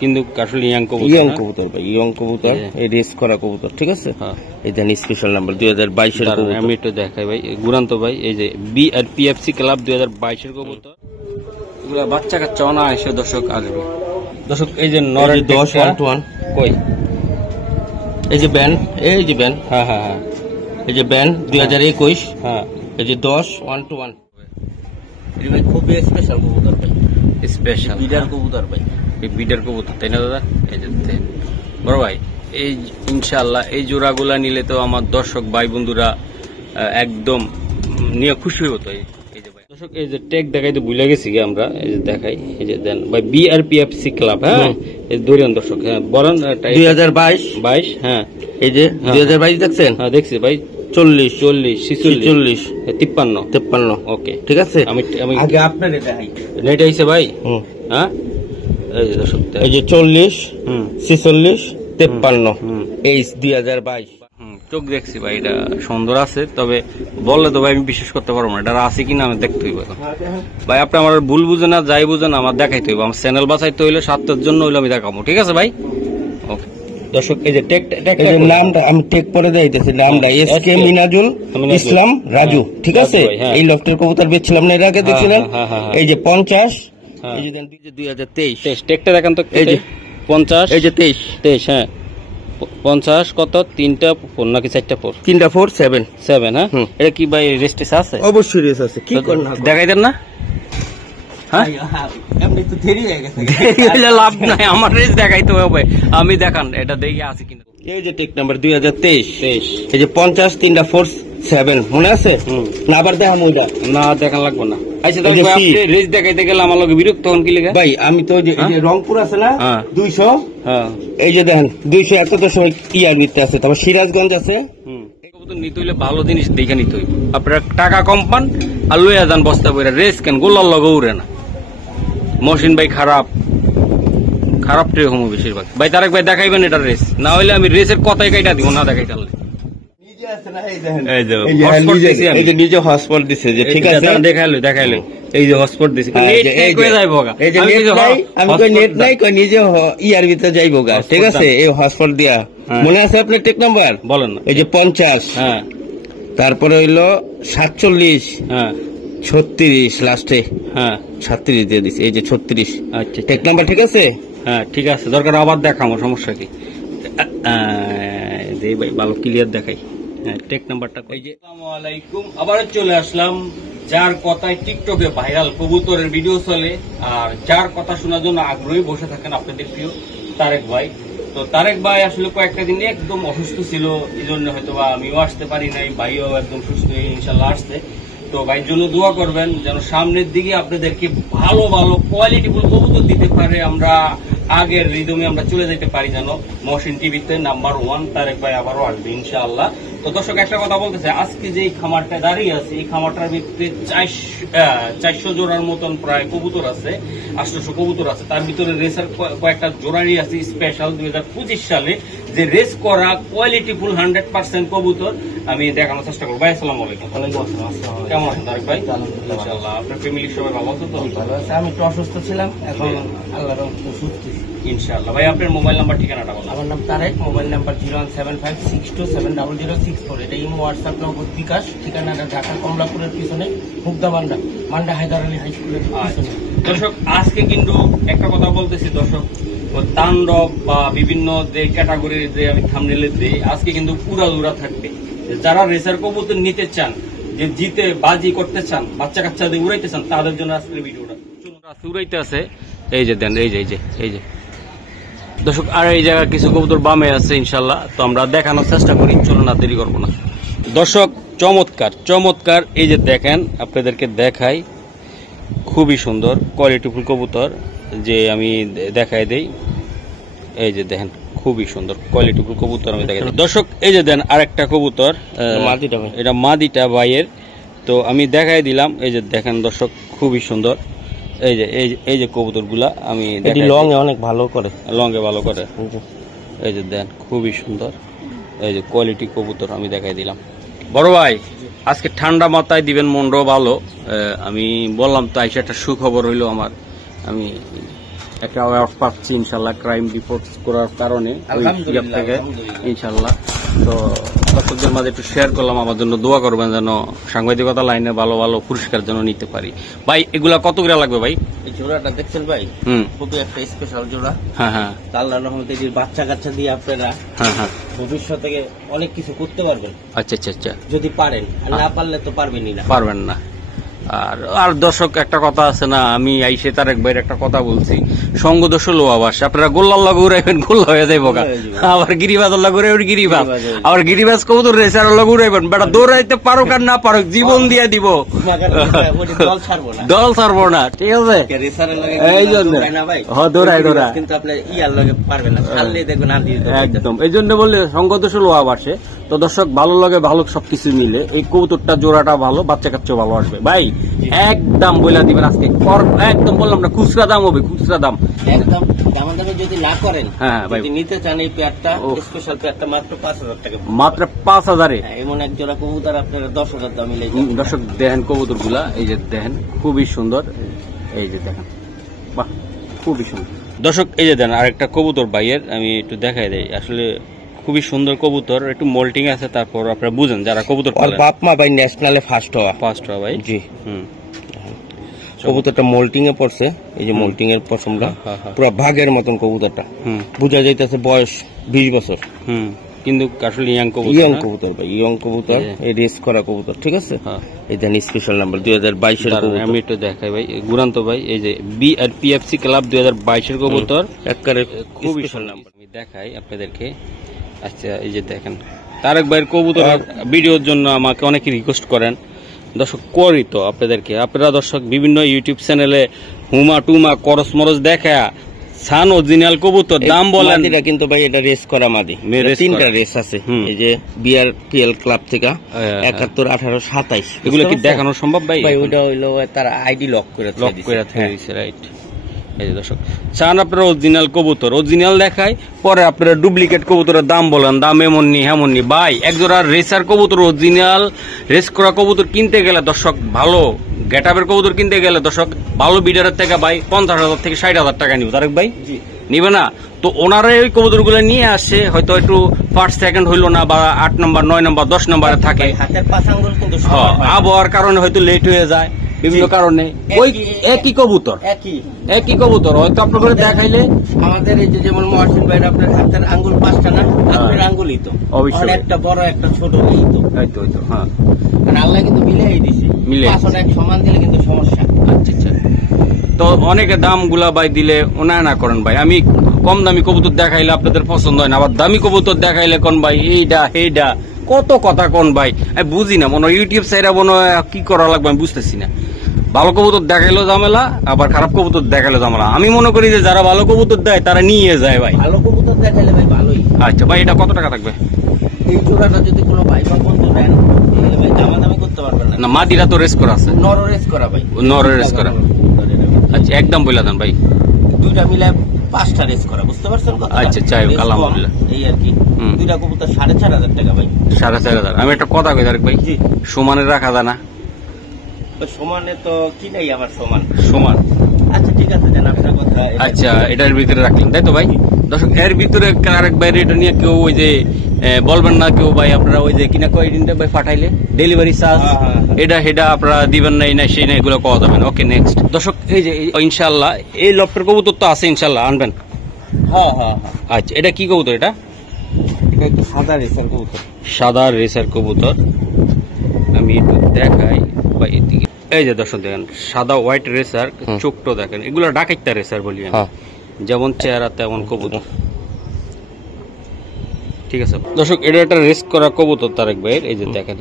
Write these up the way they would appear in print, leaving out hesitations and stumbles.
কিন্তু আসলে ইয়াং কবুতর ভাই, ইয়ং কবুতর, এই রেস করা কবুতর, ঠিক আছে। এই দেন স্পেশাল নাম্বার 2022 এর কবুতর। আমি একটু দেখাই ভাই, গুরান্ত ভাই, এই যে বি আর পিএফসি ক্লাব 2022 এর কবুতর। এগুলা বাচ্চা কাচ্চা না এসে দর্শক আসবে। দর্শক এই যে নরের 10 1-1 কই, এই যে ব্যান, এই যে ব্যান, হ্যাঁ হ্যাঁ হ্যাঁ, এই যে ব্যান 2021, হ্যাঁ এই যে 10 1-1। এই ভাই খুবই স্পেশাল কবুতর ভাই, স্পেশাল বিডার কবুতর ভাই, এই বিডার কবুতর, তাই না দাদা? এই যে বড় ভাই, এই ইনশাআল্লাহ এই জোড়াগুলা নিলে তো আমার দর্শক ভাই বন্ধুরা একদম নিয়ে খুশি হতো। এই যে ভাই দর্শক, এই যে টেক দেখাইতে ভুলে গেছি কি আমরা, এই যে দেখাই, এই যে দেন ভাই বিআরপিএফসি ক্লাব, হ্যাঁ এই দরিয়ান দর্শক, হ্যাঁ বলেন 2022, হ্যাঁ এই যে 2022 দেখছেন? হ্যাঁ দেখছি ভাই, 40 40 46 53 ওকে, ঠিক আছে। আমি আগে আপনার এটা নেট আইছে ভাই, হ্যাঁ এই যে দর্শক, এই যে 40 46 53 এই 2022 চোখ দেখছি ভাই, এটা সুন্দর আছে, তবে বললে তো ভাই আমি বিশ্বাস করতে পারবো না, এটা আছে কিনা আমি দেখতে হইব ভাই। আপনি আমার ভুল বুঝেন না, যাই বুঝেন আমার দেখাইতে হইব, আমার চ্যানেল বাঁচাইতে হইলে স্বার্থের জন্য হইলে আমি দেখাবো, ঠিক আছে ভাই? ওকে দর্শক, এই যে নামটা আমি টেক পরে দিতেছি, নামটা এসকে মিনাজুল ইসলাম রাজু, ঠিক আছে। এই লফটের কবুতর বেচছিলাম না এর আগে, দেখছিলেন? এই যে 50, এই যে 2023 টেকটা দেখেন তো, এই যে 50, এই যে 23, হ্যাঁ 50 কত, 3টা 4 নাকি 4টা 4? 3টা 4 7, হ্যাঁ। এটা কি ভাই রেস্টেস আছে? অবশ্যই রেস আছে, কি করেন দেখাই দেন না, হ্যাঁ এমনি তো দেরি হয়ে গেছে, দেরি হইলে লাভ নাই, আমার রেস দেখাইতে হবে, আমি দেখান এটা দেখি আছে কিনা। এই যে টেক নাম্বার 2023, এই যে 50 3টা 4 7 মনে আছে না? আবার দেখাম ওইটা, না দেখান লাগবে না। আচ্ছা তাহলে ভাই আপনি রেস দেখাইতে গেলে আমার লগে বিরক্ত হন কি লাগা ভাই? আমি তো এই যে রংপুর আছে না 200, হ্যাঁ এই যে দেখেন 200 এত সময় ইয়ার নিতে আছে, তারপর সিরাজগঞ্জ আছে। এই কবুতর নিতে হইলে ভালো জিনিস দেখে নিতে হইব, আপনারা টাকা কম পান আর লইয়া যান বস্তা বইরা, রেস কেন গোলার লগে উড়ে না। মহসিন ভাই খারাপ ট্রে হমু বেশিরভাগ ভাই। তারেক ভাই দেখাইবেন এটা রেস, না হইলে আমি রেসের কথাই কাইটা দিব না দেখাই তাহলে। নিজে হটস্পট দিছে যে, ঠিক আছে দেখাইলো, এই যে হটস্পট দিছে, নেট নাই কই নিজে ইয়ার ভিতরে যাইবো গা, ঠিক আছে। এই হটস্পট দিয়া মনে আছে আপনার টেক নাম্বার বলেন না? এই যে 50, হ্যাঁ তারপরে হইলো 47, হ্যাঁ 36 লাস্টে, হ্যাঁ 37 দিয়ে দিছে, এই যে 36। আচ্ছা টেক নাম্বার ঠিক আছে, হ্যাঁ ঠিক আছে, দরকার আবার দেখাবো, সমস্যা কি ভাই, ভালো ক্লিয়ার দেখাই। টেক নাম্বারটা এই যে। আসসালামু আলাইকুম, আবার চলে আসলাম যার কথায় টিকটকে ভাইরাল কবুতরের ভিডিও চলে, আর যার কথা শোনার জন্য আগ্রহী বসে থাকেন আপনাদের প্রিয় তারেক ভাই। তো তারেক ভাই আসলে কয়েকটা দিন একদম অসুস্থ ছিল, এই জন্য হয়তো বা আমিও আসতে পারি নাই, ভাইও একদম সুস্থ হয়ে ইনশাল্লাহ আসছে। তো ভাইয়ের জন্য দোয়া করবেন যেন সামনের দিকে আপনাদেরকে ভালো ভালো কোয়ালিটিফুল কবুতর দিতে পারে, আমরা আগের রিদমে আমরা চলে যেতে পারি, যেন মহসিন টিভিতে নাম্বার 1 তারেক ভাই আবারও আসবে ইনশাআল্লাহ। তো দর্শক একটা কথা বলতেছে, আজকে যে খামারটা দাঁড়িয়ে আছে, এই খামারটার ভিতরে 400 জোড়ার মতন প্রায় কবুতর আছে, 800 কবুতর আছে, তার ভিতরে রেসার কয়েকটা জোড়ারই আছে স্পেশাল 2025 সালে যে রেস করা কোয়ালিটিফুল 100% কবুতর আমি দেখানোর চেষ্টা করবো। ভাই আসসালামু আলাইকুম। কেমন আছেন তারেক ভাই? ইনশাআল্লাহ আপনার ফ্যামিলির সবাই ভালো আছে তো? ভালো আছে, আমি একটু অসুস্থ ছিলাম, এখন আল্লাহর রহমতে সুস্থ ইনশাআল্লাহ। ভাই আপনার মোবাইল নাম্বার ঠিকানাটা বলুন। আমার নাম তারেক, মোবাইল নাম্বার 01756270064, এটা ইমো হোয়াটসঅ্যাপ নগদ বিকাশ, ঠিকানাটা ঢাকা কমলাপুরের পিছনে মুগদা মান্ডা হায়দার আলী হাই স্কুলের পিছনে। দর্শক আজকে কিন্তু একটা কথা বলতেছি দর্শক, তাণ্ডব বা বিভিন্ন যে ক্যাটাগরির যে আমি থাম্বনেলে দিই, আজকে কিন্তু পুরা থাকবে। যারা রেসার কবুতর নিতে চান, যে জিতে বাজি করতে চান, বাচ্চা কাচ্চা দিয়ে উড়াইতে চান, তাদের জন্য আজকের ভিডিওটা। চলুন উড়াইতে আছে, এই যে দেন, এই যে দর্শক, আর এই জায়গায় কিছু কবুতর বামে আছে ইনশাল্লাহ, তো আমরা দেখানোর চেষ্টা করি, চলুন না দেরি করবো না। দর্শক চমৎকার এই যে দেখেন, আপনাদেরকে দেখাই, খুবই সুন্দর কোয়ালিটিফুল কবুতর যে আমি দেখাই দেই। এই যে দেখেন খুবই সুন্দর কোয়ালিটিফুল কবুতর আমি দেখাই। দর্শক এই যে দেন আরেকটা কবুতর, এটা মাদিটা ভাইয়ের, তো আমি দেখাই দিলাম। এই যে দেখেন দর্শক খুবই সুন্দর, এই যে কবুতর গুলা আমি লং এ অনেক ভালো করে, এই যে দেন খুবই সুন্দর, এই যে কোয়ালিটি কবুতর আমি দেখাই দিলাম। বড় ভাই আজকে ঠান্ডা মাথায় দিবেন, মনটাও ভালো। আমি বললাম তো আইসা একটা সুখবর হইলো আমার, আমি একটা অ্যাওয়ার্ড পাচ্ছি ইনশাল্লাহ ক্রাইম রিপোর্ট করার কারণে ওই ইয়ার থেকে ইনশাল্লাহ। তো দর্শকদের মাঝে একটু শেয়ার করলাম, আমার জন্য দোয়া করবেন যেন সাংবাদিকতা লাইনে ভালো ভালো পুরস্কার যেন নিতে পারি। ভাই এগুলা কত করে লাগবে ভাই? এই জোড়াটা দেখছেন ভাই, খুবই একটা স্পেশাল জোড়া। হ্যাঁ হ্যাঁ, আল্লাহর রহমতে এই বাচ্চা কাচ্চা দিয়ে আপনারা ভবিষ্যতে অনেক কিছু করতে পারবেন। আচ্ছা আচ্ছা আচ্ছা, যদি পারেন, আর না পারলে তো পারবেনই না, পারবেন না। আর দর্শক একটা কথা আছে না, আমি আইসে তারেক ভাইয়ের একটা কথা বলছি, সঙ্গ দোষ লোয়াবাস। আপনারা গোল্লাল্লাহ ঘুরাইবেন, গোল্লা হয়ে যাইব, আবার গিরিবাজ আল্লাহ ঘুরাইবেন, গিরিবাজ আবার গিরিবাজ কবুতর রেসার আল্লাহ ঘুরাইবেন। বেটা দৌড়াইতে পারুক আর না পারুক, জীবন দিয়ে দিব, দল ছাড়বো না, ঠিক আছে? এই জন্য দৌড়াই দৌড়া কিন্তু আপনি ইয়ার লগে পারবেন না, ছাড়লে দেখবেন একদম। এই জন্য বললে সঙ্গ দোষ লোয়াবাসে। তো দর্শক ভালো লাগে, ভালো সবকিছু মিলে এই কবুতরটা জোড়াটা ভালো, বাচ্চা কাচ্চাও ভালো আসবে। ভাই একদম বলে দিবেন আজকে, একদম বললাম না, খুচরা দাম হবে, খুচরা দাম একদম। দামাদামি যদি না করেন, হ্যাঁ ভাই, নিতে চান এই পেয়ারটা, স্পেশাল পেয়ারটা মাত্র 5,000 টাকা, মাত্র 5,000-এ এমন এক জোড়া কবুতর আপনারা 10,000 দাম মিলে। দর্শক দেখেন কবুতর গুলা, এই যে দেখেন খুবই সুন্দর, এই যে দেখেন, বাহ খুবই সুন্দর। দর্শক এই যে দেন আরেকটা কবুতর ভাইয়ের, আমি একটু দেখাই দেই, আসলে খুবই সুন্দর কবুতর, একটু মোল্টিং আছে। তারপর আপনারা বুঝেন যারা কবুতর বাপ মা ভাই ন্যাশনালে ফার্স্ট হওয়া ভাই। জি, কবুতরটা মোল্টিং এ পড়ছে, এই যে মোল্টিং এর পশমটা পুরো ভাগের মতন কবুতরটা, বোঝা যাইতেছে বয়স 20 বছর, কিন্তু আসলে ইয়ং কবুতর ভাই, ইয়ং কবুতর, এই রেস করা কবুতর, ঠিক আছে? এই দেন স্পেশাল নাম্বার 2022 এর। আমি একটু দেখাই ভাই, গুরান্ত ভাই, এই যে বি আর পিএফসি ক্লাব 2022 এর কবুতর, একবারে খুব স্পেশাল নাম্বার। আমি দেখাই আপনাদেরকে। আচ্ছা এই যে দেখেন তারেক ভাইয়ের কবুতর ভিডিওর জন্য আমাকে অনেকে রিকোয়েস্ট করেন, দর্শক করি তো আপনাদেরকে। আপনারা দর্শক বিভিন্ন ইউটিউব চ্যানেলে হুমা টুমা করস মরস দেখা সান অরিজিনাল কবুতর দাম বলেন, কিন্তু ভাই এটা রেস করা মাদি, 3টা রেস আছে, এই যে বিআরপিএল ক্লাব থেকে 71, 18, 27। এগুলো কি দেখানো সম্ভব ভাই? ভাই ওইটা হইলো তার আইডি লক করে দিয়েছে, রাইট? এই যে দর্শক চান আপনারা অরিজিনাল কবুতর, অরিজিনাল দেখায়, পরে আপনারা ডুপ্লিকেট কবুতরের দাম বলেন, দাম এমন নি হেমন নি। ভাই একজোড়া রেসার কবুতর, অরিজিনাল রেস করা কবুতর কিনতে গেলে দর্শক, ভালো গেটআপের কবুতর কিনতে গেলে দর্শক, ভালো বিডারের থেকে ভাই 50,000 থেকে 60,000 টাকা নিব। তারেক ভাই নিবে না তো, ওনারা ওই কবুতর গুলো নিয়ে আসে, হয়তো একটু ফার্স্ট সেকেন্ড হইলো না, বা 8 নম্বর 9 নম্বর 10 নম্বরে থাকে, আবহাওয়ার কারণে হয়তো লেট হয়ে যায়, বিভিন্ন কারণে। ওই একই কবুতর হয়তো আপনার দেখাইলে আমাদের এই যে যেমন মহাসিন ভাই, আপনার হাতের আঙ্গুল 5টা না, আপনার আঙ্গুলই তো অবশ্যই, একটা বড় একটা ছোট এই তো, হ্যাঁ। আর আল্লাহ কিন্তু মিলাই দিছে, পাঁচটা এক সমান দিলে কিন্তু সমস্যা। আচ্ছা আচ্ছা, তো অনেকে দাম গুলা ভাই দিলে ওনা না করেন ভাই। আমি কম দামি কবুতর দেখাইলে আপনাদের পছন্দ হয় না, আবার দামি কবুতর দেখাইলে কোন ভাই এইটা কত কথা কোন ভাই, আমি বুঝি না, মনে ইউটিউব সাইডে মনে কি করা লাগবে আমি বুঝতেছি না। ভালো কবুতর দেখাইলো ঝামেলা, আবার খারাপ কবুতর দেখাইলো ঝামেলা। আমি মনে করি যে যারা ভালো কবুতর দেয় তারা নিয়ে যায় ভাই, ভালো কবুতর দেখাইলে ভাই ভালোই। আচ্ছা ভাই এটা কত টাকা থাকবে? এই জোড়াটা যদি কোনো ভাই বা বন্ধু দেন, তাহলে ভাই দামাদামি করতে পারবেন না। মাটিরা তো রেস করা আছে, নর রেস করা ভাই, নর রেস করা। আচ্ছা একদম বইলা দেন ভাই, দুইটা মিলে 5টা রেস করা, বুঝতে পারছেন? আচ্ছা চাই আলহামদুলিল্লাহ, এই আর কি। দুইটা কবুতর 4,500 টাকা ভাই, 4,500। আমি একটা কথা কই তারেক ভাই, সমানে রাখা যায় না? সমানে তো কি নাই আমার সমান। আচ্ছা ঠিক আছে, জান আপনার কথা। আচ্ছা এটার ভিতরে রাখলেন তাই তো ভাই? দর্শক এর ভিতরে আরেক বাইরে এটা নিয়ে কেউ ওই যে বলবেন না কেউ ভাই, আপনারা ওই যে কিনা কয়দিনটা ভাই পাঠাইলে ডেলিভারি চার্জ এটা আপনারা দিবেন না, এই না সেই না, এগুলো পাওয়া যাবে না। ওকে নেক্সট দর্শক, এই যে ইনশাল্লাহ এই লফটের কবুতর তো আছে, ইনশাল্লাহ আনবেন? হ্যাঁ। আচ্ছা এটা কি কবুতর? এটা সাদা রেসার কবুতর, সাদা রেসার কবুতর। আমি একটু দেখাই ভাই এদিকে, এই যে দর্শক দেখেন সাদা হোয়াইট রেসার, চোখটো দেখেন, এগুলো ডাকাইতা রেসার বলি আমি, যেমন চেহারা তেমন কবুতর, ঠিক আছে দর্শক? এটা একটা রেস করা কবুতর তারেক ভাইয়ের, এই যে দেখেন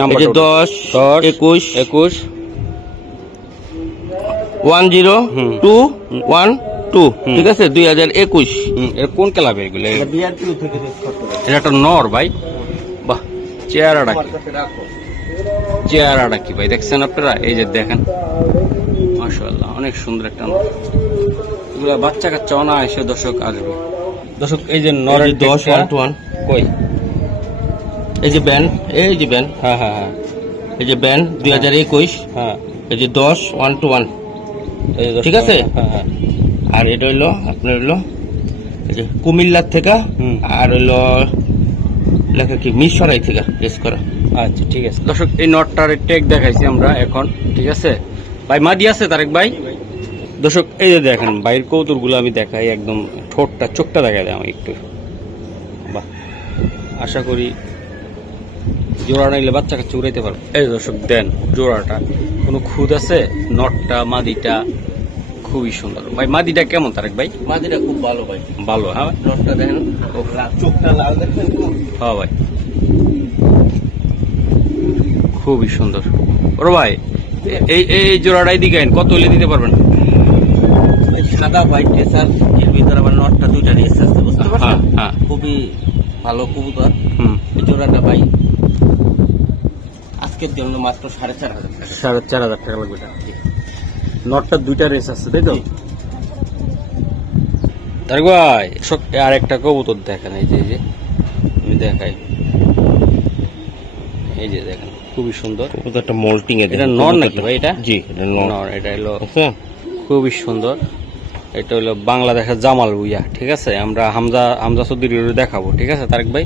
নাম্বার 10 21 21 102112, ঠিক আছে? 2021। এর কোন ক্লাবের এগুলো? এটা একটা নর ভাই, বাহ চেহারাটা কি ভাই দেখছেন আপনারা? এই যে দেখেন মাশাআল্লাহ, অনেক সুন্দর একটা নর। এগুলা বাচ্চা কাচ্চা অনায়াসে দর্শক আসবে। দর্শক এই যে নরের 10-1 কই, এই যে ব্যান্ড, হ্যাঁ এই যে ব্যান্ড 2021, হ্যাঁ এই যে 10-1-1, ঠিক আছে? হ্যাঁ। আর এটা হইলো আপনার হইলো কুমিল্লার থেকে, আর হইলো লেখা কি মিরসরাই থেকে রেস করা। আচ্ছা ঠিক আছে দর্শক, এই নটটার টেক দেখাইছি আমরা এখন, ঠিক আছে ভাই। মাদি আছে তারেক ভাই? দর্শক এই যে দেখেন বাইরের কৌতুর গুলো আমি দেখাই, একদম ঠোঁটটা চোখটা দেখা দেয় আমি একটু। বাহ, আশা করি জোড়া নাইলে বাচ্চা কাচ্চা উড়াইতে পারবো। এই দর্শক দেন জোড়াটা, কোনো খুদ আছে? নটটা মাদিটা খুবই সুন্দর ভাই। মাদিটা কেমন তারেক ভাই? মাদিটা খুব ভালো ভাই। ভালো, হ্যাঁ নটটা দেখেন, চোখটা লাল দেখেন। হ্যাঁ ভাই, খুবই সুন্দর। ওর ভাই এই জোড়াটাই দিকেন কত হলে দিতে পারবেন? সাদা হোয়াইট রেসার, এর ভিতরে আবার নটটা দুইটা রেস আছে, বুঝতে পারছেন? হ্যাঁ, খুবই ভালো কবুতর। এই জোড়াটা ভাই আজকের জন্য মাত্র 4,500 টাকা। 4,500 টাকা লাগবে। নটটা দুইটা রেস আছে তাই তো? তারেক ভাই আর একটা কবুতর দেখেন, এই যে আমি দেখাই, এই যে দেখেন খুবই সুন্দর কবুতরটা মোল্টিং। এটা নর নাকি ভাই? এটা জি, এটা নর। এটা হলো খুবই সুন্দর। এটা হলো বাংলাদেশের জামাল বুইয়া, ঠিক আছে? আমরা হামজা চৌধুরীর দেখাবো, ঠিক আছে তারেক ভাই?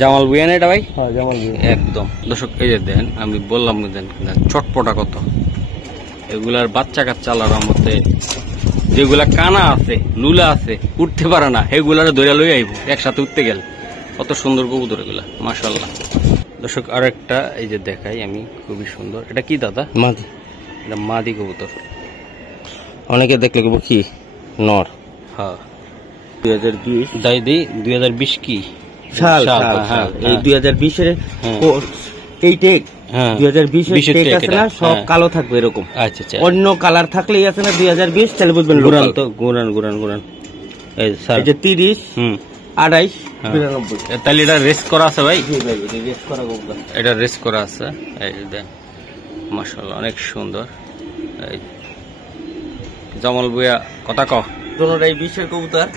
জামাল বুইয়া না এটা ভাই? হ্যাঁ, জামাল বুইয়া একদম। দর্শক এই যে দেন, আমি বললাম দেন চটপটা কত এগুলার বাচ্চা কাচ্চা আলার মধ্যে, যেগুলা কানা আছে লুলা আছে উঠতে পারে না, এগুলার ধরে লই আইব একসাথে উঠতে গেলে। কত সুন্দর কবুতর এগুলা, মাশাআল্লাহ। দর্শক আর একটা এই যে দেখাই আমি, খুবই সুন্দর। এটা কি দাদা? মাদি। এটা মাদি কবুতর। অনেকে দেখলে কি নর। হ্যাঁ, 2020 দাই দি 2020 কি সাল? হ্যাঁ, এই 2020 এর এই টেক, 2020 এর টেক আছে না, সব কালো থাকবে এরকম। আচ্ছা আচ্ছা, অন্য কালার থাকলেই আছে না 2020, তাহলে বুঝবেন গুরান তো গুরান এই স্যার, এই যে 30 28 92। তাহলে এটা রেস করা আছে ভাই? জি ভাই, এটা রেস করা কবুতর। এটা রেস করা আছে, এই দেন মাশাআল্লাহ অনেক সুন্দর। এই জামাল বুইয়া কথা কও। দোনোটাই 20 এর কবুতর।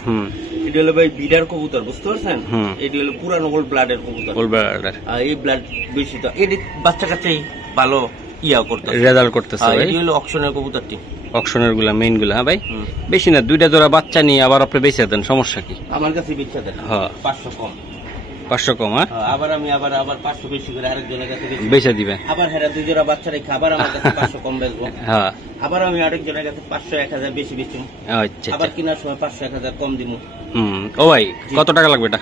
এটা হলো ভাই বিডার কবুতর, বুঝতে পারছেন? এটা হলো পুরানো ওল্ড ব্লাডের কবুতর। ওল্ড ব্লাডের, আর এই ব্লাড বেশি তো এর বাচ্চা কাচ্চাই ভালো ইয়া করতে রেজাল্ট করতেছে ভাই। এই হলো অকশনের কবুতরটি, অকশনের গুলা মেইন গুলা। হ্যাঁ ভাই, বেশি না, দুইটা জোড়া বাচ্চা নিয়ে আবার আপনি বেচে দেন, সমস্যা কি? আমার কাছে বেচা দেন। হ্যাঁ, 500 কম। 500 কম? হ্যাঁ, আবার আমি আবার 500 বেশি করে আরেকজনের কাছে বেচে দিবেন। আবার হেরা দুই জোড়া বাচ্চা রেখে আবার আমার কাছে 500 কম বেচবো। হ্যাঁ, আবার আমি আরেকজনের কাছে 500 1000 বেশি বেচবো। আচ্ছা, আবার কেনার সময় 500 1000 কম দিমু। ও ভাই কত টাকা লাগবে এটা?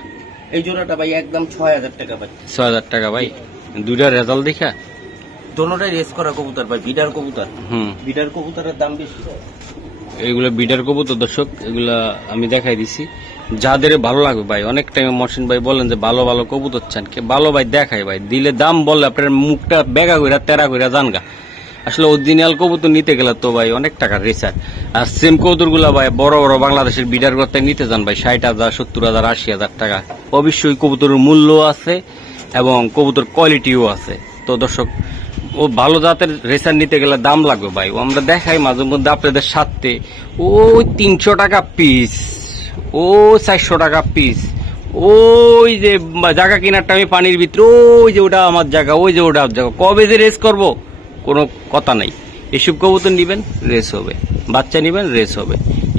এই জোড়াটা ভাই একদম 6000 টাকা ভাই। 6000 টাকা ভাই, দুইটা রেজাল্ট দেখা। দোনোটাই রেস করা কবুতর ভাই, বিডার কবুতর। বিডার কবুতরের দাম বেশি। এগুলো বিডার কবুতর দর্শক, এগুলা আমি দেখাই দিছি যাদের ভালো লাগবে ভাই। অনেক টাইমে মহসিন ভাই বলেন যে ভালো ভালো কবুতর চান, কে ভালো ভাই দেখাই ভাই, দিলে দাম বললে আপনার মুখটা বেগা কইরা তেরা কইরা জানগা। আসলে অরিজিনাল কবুতর নিতে গেলে তো ভাই অনেক টাকার রেসার। আর সেম কবুতর গুলা ভাই বড় বড় বাংলাদেশের বিডার করতে নিতে যান ভাই 60,000 70,000 80,000 টাকা। অবশ্যই কবুতরের মূল্য আছে এবং কবুতর কোয়ালিটিও আছে। তো দর্শক ও ভালো জাতের রেসার নিতে গেলে দাম লাগবে ভাই। আমরা দেখাই মাঝে মধ্যে আপনাদের সাথে ওই 300 টাকা পিস, ও 400 টাকা পিস, ওই যে জায়গা কেনারটা আমি পানির ভিতরে, ওই যে ওটা আমার জায়গা, ওই যে ওটা জায়গা, কবে যে রেস করব কোনো কথা নাই। এসব কবুতর নিবেন রেস হবে, বাচ্চা নিবেন রেস হবে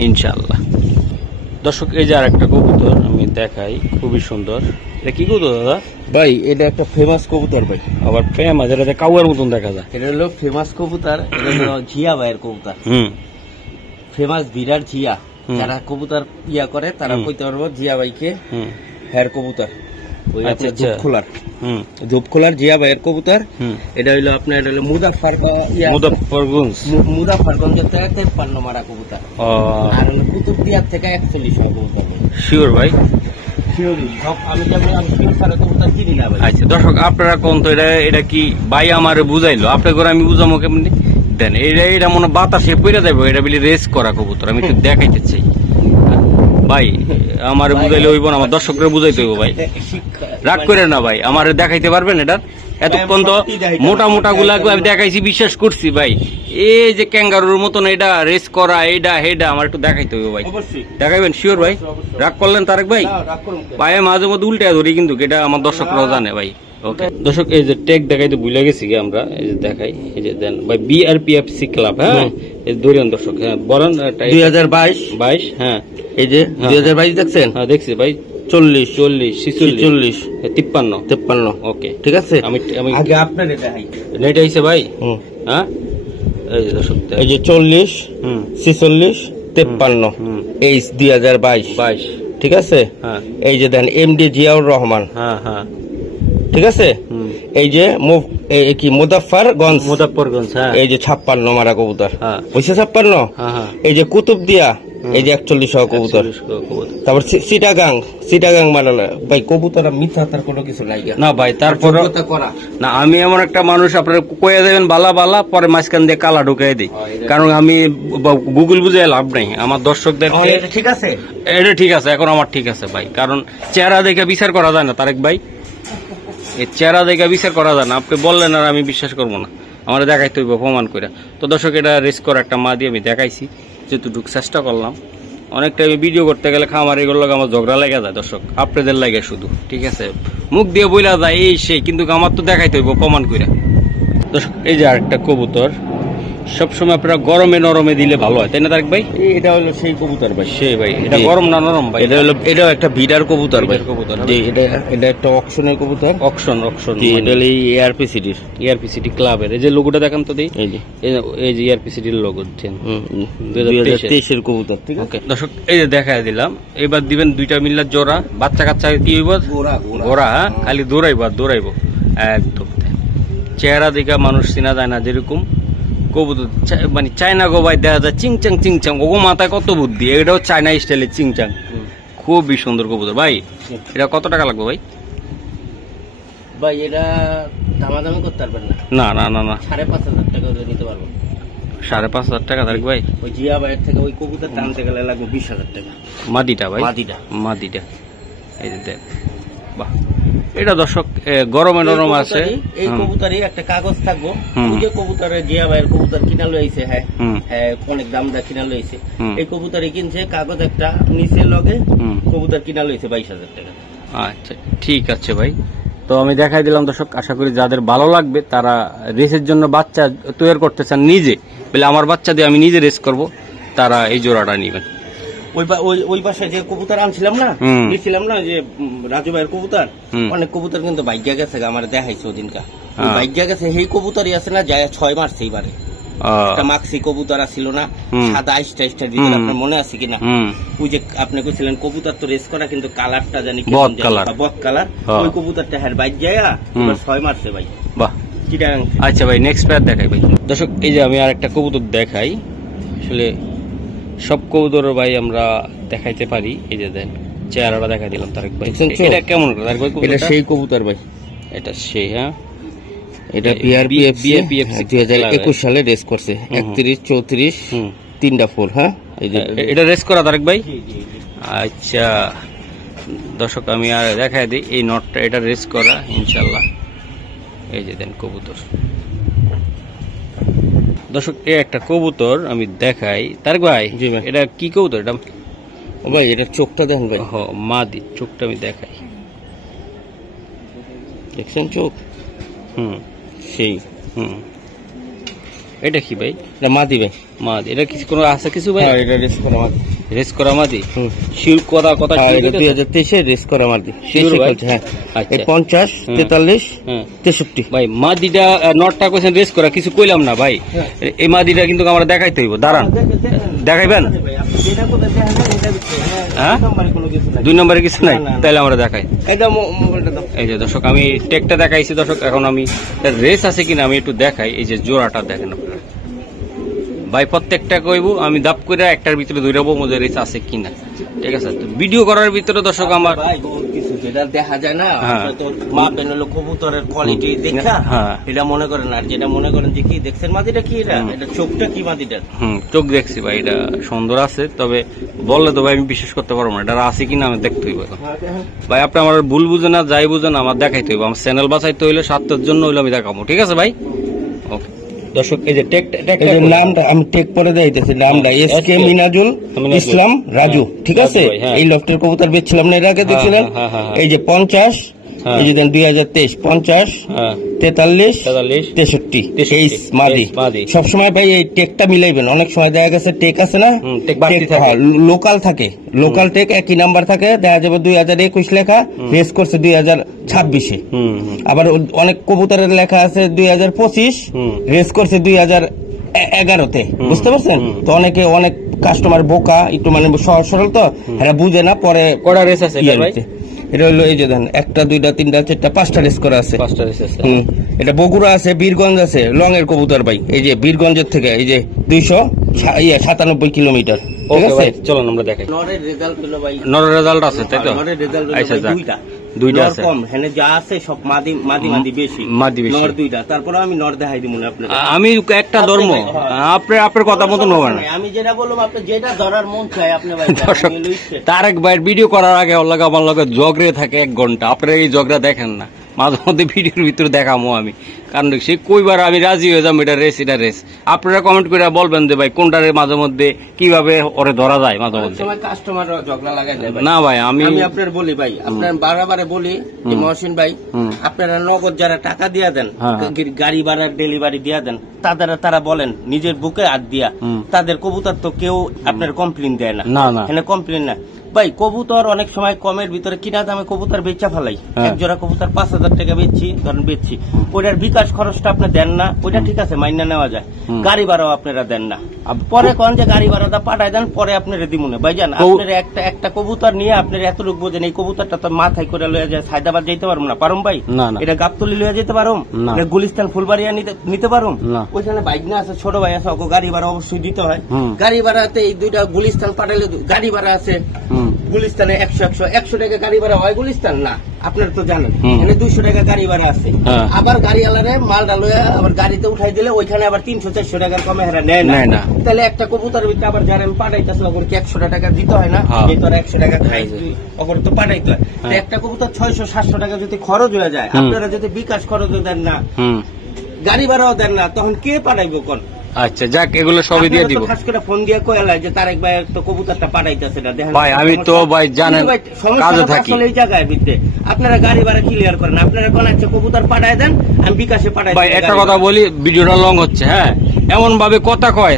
ইনশাআল্লাহ। দর্শক এই যে আর একটা কবুতর আমি দেখাই, খুবই সুন্দর। এটা কি কবুতর দাদা? ভাই এটা একটা ফেমাস কবুতর ভাই। আবার ফেমাস, এটা কাউয়ার মতন দেখা যায়। এটা হলো ফেমাস কবুতর, এটা হলো জিয়া ভাইয়ের কবুতর। ফেমাস বিরাট জিয়া, যারা কবুতর ইয়া করে তারা কইতে পারবো জিয়া ভাইকে হেয়ার কবুতর। ওই আপনার ধূপখোলার জিয়া ভাইয়ের কবুতর। এটা হইলো আপনার, এটা হলো মুজাফফরগঞ্জের থেকে 53 মারা কবুতর। আর হলো কুতুবদিয়ার থেকে 41 হয় কবুতর। শিওর ভাই? আমি যেমন কবুতর চিনি না ভাই। আচ্ছা দর্শক আপনারা কোন তো এটা কি ভাই আমার বুঝাইলো, আপনার করে আমি বুঝামো কেমনি দেন? এটা মনে বাতাসে পড়ে যাবো, এটা বলি রেস করা কবুতর, আমি একটু দেখাইতে চাই ভাই। আমার বুঝাইলে হইব না, আমার দর্শকরা বুঝাইতে হইব ভাই। রাগ করে না ভাই, আমার দেখাইতে পারবেন এটা? এতক্ষণ তো মোটা মোটা গুলা আমি দেখাইছি, বিশ্বাস করছি ভাই। এই যে ক্যাঙ্গারুর মতন এটা রেস করা, এইটা হেডা আমার একটু দেখাইতে হইব ভাই। দেখাইবেন শিওর ভাই? রাগ করলেন তারেক ভাই? ভাই মাঝে মধ্যে উল্টে ধরি কিন্তু, এটা আমার দর্শকরাও জানে ভাই। ওকে দর্শক এই যে ট্যাগ দেখাইতে ভুলে গেছি কি আমরা, এই যে দেখাই, এই যে দেন ভাই বিআরপিএফসি ক্লাব। হ্যাঁ এই দরিয়ান দর্শক, হ্যাঁ বলেন 2022। হ্যাঁ এই যে 2022 দেখছেন? হ্যাঁ দেখছি ভাই। 40 40 46 53 53। ওকে ঠিক আছে, আমি আগে আপনার এটা হাই নেট আইছে ভাই। হ্যাঁ এই যে দর্শক, এই যে 40 46 53 এই 2022। ঠিক আছে, হ্যাঁ এই যে দেন এমডি জিয়াউর রহমান। হ্যাঁ হ্যাঁ ঠিক আছে, এই যে কি মুজাফফরগঞ্জ। হ্যাঁ এই যে 56 মারা কবুতর, হ্যাঁ ওইসে 56। হ্যাঁ এই যে কুতুবদিয়া, এই যে 41 কবুতর। তারপর চিটাগাং মারালা ভাই কবুতর মিথ্যা তার কোনো কিছু নাই না ভাই। তারপর না, আমি এমন একটা মানুষ, আপনারা কয়ে দেবেন বালা বালা, পরে মাঝখান দিয়ে কালা ঢুকাই দিই, কারণ আমি গুগল বুঝে লাভ নাই আমার দর্শকদের। ঠিক আছে, এটা ঠিক আছে, এখন আমার ঠিক আছে ভাই, কারণ চেহারা দেখে বিচার করা যায় না তারেক ভাই, এই চেহারা দেখে বিচার করা যায় না। আপনি বললেন আর আমি বিশ্বাস করবো না, আমার দেখাইতে হইব প্রমাণ করে। তো দর্শক এটা রেস করা একটা মা দিয়ে আমি দেখাইছি, যেটুকু চেষ্টা করলাম। অনেকটা ভিডিও করতে গেলে খামার এগুলো আমার ঝগড়া লেগে যায় দর্শক, আপনাদের লাগে শুধু। ঠিক আছে, মুখ দিয়ে বইলা যায় এই সেই, কিন্তু আমার তো দেখাইতে হইব প্রমাণ করে। দর্শক এই যে আরেকটা কবুতর, সবসময় আপনারা গরমে নরমে দিলে ভালো হয়, তাই না তারেক ভাই? এটা হলো সেই কবুতর ভাই। সেই ভাই, এটা গরম না নরম ভাই? এটাও একটা বিডার কবুতর ভাই। কবুতর এটা একটা অকশনের কবুতর। অকশন এটা হলো এআরপিসিডি ক্লাবের। এই যে লোগোটা দেখান তো দিই, এই যে এআরপিসিডির লোগো 2023 এর কবুতর। ঠিক আছে দর্শক, এই যে দেখাই দিলাম। এবার দিবেন 2টা মিল্লার জোড়া, বাচ্চা কাচ্চা কি হইব? ঘোড়া। হ্যাঁ খালি দৌড়াইবো একদম। চেহারা দেখা মানুষ চিনা যায় না, যেরকম কবুতর মানে চায়না গো ভাই, দেখা যায় চিংচাং। ও মাথায় কত বুদ্ধি, এটাও চায়না স্টাইলের চিংচাং, খুবই সুন্দর কবুতর ভাই। এটা কত টাকা লাগবে ভাই? ভাই এটা দামাদামি করতে পারবেন না? না 5,500 টাকা নিতে পারবো। 5,500 টাকা তারিখ ভাই? ওই জিয়া ভাইয়ের থেকে ওই কবুতর টানতে গেলে লাগবে 20,000 টাকা। মাদিটা ভাই? মাদিটা এই যে দেখ, বাহ। এটা দর্শক গরমে নরম আছে। এই কবুতরই একটা কাগজ থাকবো, ওই যে কবুতরের জিয়া ভাইয়ের কবুতর কিনা লইছে। হ্যাঁ অনেক দাম দা কিনা লইছে। এই কবুতরই কিনছে, কাগজ একটা নিচে লগে কবুতর কিনা লইছে 22,000 টাকা। আচ্ছা ঠিক আছে ভাই, তো আমি দেখাই দিলাম দর্শক। আশা করি যাদের ভালো লাগবে, তারা রেসের জন্য বাচ্চা তৈরি করতে চান নিজে, বলে আমার বাচ্চা দিয়ে আমি নিজে রেস করব, তারা এই জোড়াটা নিবেন। ওই পাশে যে কবুতর আনছিলাম না, নিয়েছিলাম না যে রাজু ভাইয়ের কবুতর, অনেক কবুতর কিন্তু ভাগ্যা গেছে, আমার দেখাইছে ওদিনকা ভাগ্যা গেছে। সেই কবুতরই আছে না, যায় 6 মারছে এইবারে। একটা মাক্সি কবুতর ছিল না, সাদা আইসটা দিতেন, আপনার মনে আছে কিনা? ওই যে আপনি কইছিলেন কবুতর তো রেস করা, কিন্তু কালারটা জানি বক কালার, ওই কবুতরটা হ্যাঁ ভাগ্যা 6 মারছে ভাই। বাহ। আচ্ছা ভাই, নেক্সট প্যার দেখাই ভাই। দর্শক এই যে আমি আর একটা কবুতর দেখাই, আসলে সব কবুতর ভাই আমরা দেখাইতে পারি। এই যে দেন চেহারাটা দেখাই দিলাম তারেক ভাই। এটা কেমন তারেক ভাই? এটা সেই কবুতর ভাই, এটা সেই। হ্যাঁ এটা বিআরপিএফসি 2021 সালে রেস করছে, 31 34 3টা ফুল। হ্যাঁ এটা রেস করা তারেক ভাই? আচ্ছা দর্শক আমি আর দেখাই দিই, এই নটটা এটা রেস করা ইনশাল্লাহ। এই যে দেন কবুতর দর্শক, এই একটা কবুতর আমি দেখাই তারেক ভাই। এটা কি কবুতর এটা ভাই? এটা চোখটা দেখেন ভাই। মাদি, চোখটা আমি দেখাই, দেখছেন চোখ? সেই এটা কি ভাই? এটা মাদি ভাই। মাদি, এটা কিছু কোনো আছে কিছু ভাই? এটা রেস করা মাদি। রেস করা মাদি শিওর কথা 2023 এ রেস করা মাদি। হ্যাঁ 50 43 63 ভাই। মাদিটা নটটা কইছেন রেস করা, কিছু কইলাম না ভাই। এই মাদিটা কিন্তু আমরা দেখাইতে হইব, দাঁড়ান দেখাইবেন? হ্যাঁ 2 নম্বরে কিছু নাই, তাইলে আমরা দেখাই। এই যে দর্শক আমি টেকটা দেখাইছি দর্শক, এখন আমি রেস আছে কিনা আমি একটু দেখাই। এই যে জোড়াটা দেখেন আপনারা ভাই, প্রত্যেকটা কইব আমি দাপ করে একটার ভিতরে ধরবো মজা রেস আছে কিনা। ঠিক আছে, তো ভিডিও করার ভিতরে দর্শক আমার যেটা দেখা যায় না, মাপেন হলো কবুতরের কোয়ালিটি দেখা, এটা মনে করেন। আর যেটা মনে করেন যে কি দেখছেন মাদিটা কি, এটা চোখটা কি মাদিটার? চোখ দেখছি ভাই, এটা সুন্দর আছে, তবে বললে তো ভাই আমি বিশ্বাস করতে পারবো না, এটা আছে কিনা আমি দেখতে হইব ভাই। আপনি আমার ভুল বুঝেন না, যাই বুঝেন আমার দেখাইতে হইব, আমার চ্যানেল বাঁচাইতে হইলে স্বার্থের জন্য হইলে আমি দেখাবো। ঠিক আছে ভাই? ওকে দর্শক এই যে নামটা আমি টেক পরে দিতেছি, নামটা এসকে মিনাজুল ইসলাম রাজু। ঠিক আছে, এই লফটের কবুতর বেচছিলাম না এর আগে, দেখছিলেন? এই যে 50 এই যে দেন 2023 50 43 63 মাদি। সবসময় ভাই এই টেকটা মিলাইবেন, অনেক সময় দেখা গেছে টেক আছে না, লোকাল থাকে, লোকাল টেক একই নাম্বার থাকে, দেখা যাবে 2021 লেখা, রেস করছে 2026-এ। আবার অনেক কবুতরের লেখা আছে 2025, রেস করছে 2011-তে, বুঝতে পারছেন? তো অনেক কাস্টমার বোকা, একটু মানে সহজ সরল, তো এরা বুঝে না। পরে কটা রেস আছে এটা হলো এই যে দেন 1 2 3 4 5টা রেস করা আছে। এটা বগুড়া আছে, বীরগঞ্জ আছে, লং এর কবুতর ভাই। এই যে বীরগঞ্জের থেকে এই যে 297 কিলোমিটার। ঠিক আছে, চলো আমরা দেখাই। নরের রেজাল্ট হলো ভাই, নরের রেজাল্ট আছে তাই তো? নরের রেজাল্ট হলো দুইটা আছে, কম হেনে যা আছে সব মাদি বেশি, নর দুইটা। তারপরে আমি নর দেখাই দিমু আপনাকে। আমি একটা ধর্ম আপনার কথা মতো নবেন, আমি যেটা বললাম আপনি যেটা ধরার মন চায় আপনি ভাই। তারেক ভাইয়ের ভিডিও করার আগে আমার লগে জগরে থাকে 1 ঘন্টা, আপনারা এই জগরা দেখেন না, মাঝে মধ্যে ভিডিওর ভিতরে দেখামো আমি, কারণ সে কইবার আমি রাজি হয়ে যাবো এটা রেস এটা রেস। আপনারা কমেন্ট করে বলবেন যে ভাই কোনটা মাঝে মধ্যে কিভাবে ওরে ধরা যায়। মাঝে মধ্যে কাস্টমার ঝগড়া লাগাই যায় না ভাই, আমি আপনার বলি ভাই, আপনার বারে বলি যে মহসিন ভাই, আপনারা নগদ যারা টাকা দিয়া দেন, গাড়ি ভাড়ার ডেলিভারি দিয়া দেন, তারা বলেন নিজের বুকে হাত দিয়া, তাদের কবুতর তো কেউ আপনার কমপ্লেন দেয় না, এখানে কমপ্লেন না ভাই। কবুতর অনেক সময় কমের ভিতরে কিনা দামে কবুতর বেচা ফেলাই, এক জোড়া কবুতর 5000 টাকা বেচছি, ওইটার বিকাশ খরচটা আপনি দেন না, ওইটা ঠিক আছে মাইনা নেওয়া যায়, গাড়ি ভাড়াও আপনারা দেন না। পরে কোন যে গাড়ি ভাড়াটা পাঠাই দেন, পরে আপনারা দিমুনে ভাই জান। আপনার একটা কবুতর নিয়ে আপনার এতটুকু বোঝেন, এই কবুতরটা তো মাথায় করে লয়ে যায় সায়দাবাদ যেতে পারবো না, পারুম ভাই? এটা গাবতলি লয়ে যেতে পারুম, গুলিস্তান ফুলবাড়িয়া নিতে পারুম, ওইখানে বাইক না আছে, ছোট ভাই আছে, গাড়ি ভাড়া অবশ্যই দিতে হয়। গাড়ি ভাড়াতে এই দুইটা গুলিস্তান পাঠাইলে গাড়ি ভাড়া আছে, গুলিস্তানে 100 টাকা গাড়ি ভাড়া হয়, গুলিস্তান না আপনার তো জানেন, এখানে 200 টাকা গাড়ি ভাড়া আছে। আবার গাড়ি আলারে মালটা লয়ে আবার গাড়িতে উঠাই দিলে ওইখানে আবার 300-400 টাকার কমে হেরা নেয় না। তাহলে একটা কবুতর ভিতরে আবার যারা আমি পাঠাইতেছি ওখানে কি 100 টাকা দিতে হয় না? এই তো 100 টাকা খাই ওখানে তো পাঠাইতে হয়। একটা কবুতর 600-700 টাকা যদি খরচ হয়ে যায়, আপনারা যদি বিকাশ খরচ দেন না, গাড়ি ভাড়াও দেন না, তখন কে পাঠাইবো কোন? আচ্ছা যাক, এগুলো সবই দিয়ে দিব। খাস করে ফোন দিয়ে কইলা যে তারেক ভাই তো কবুতরটা পাঠাইতেছে না, দেখেন ভাই আমি তো ভাই জানেন কাজে থাকি এই জায়গায় ভিতরে, আপনারা গাড়ি ভাড়া ক্লিয়ার করেন, আপনারা কোন আছে কবুতর পাঠায় দেন, আমি বিকাশে পাঠাই ভাই। একটা কথা বলি, ভিডিওটা লং হচ্ছে, হ্যাঁ এমন ভাবে কথা কয়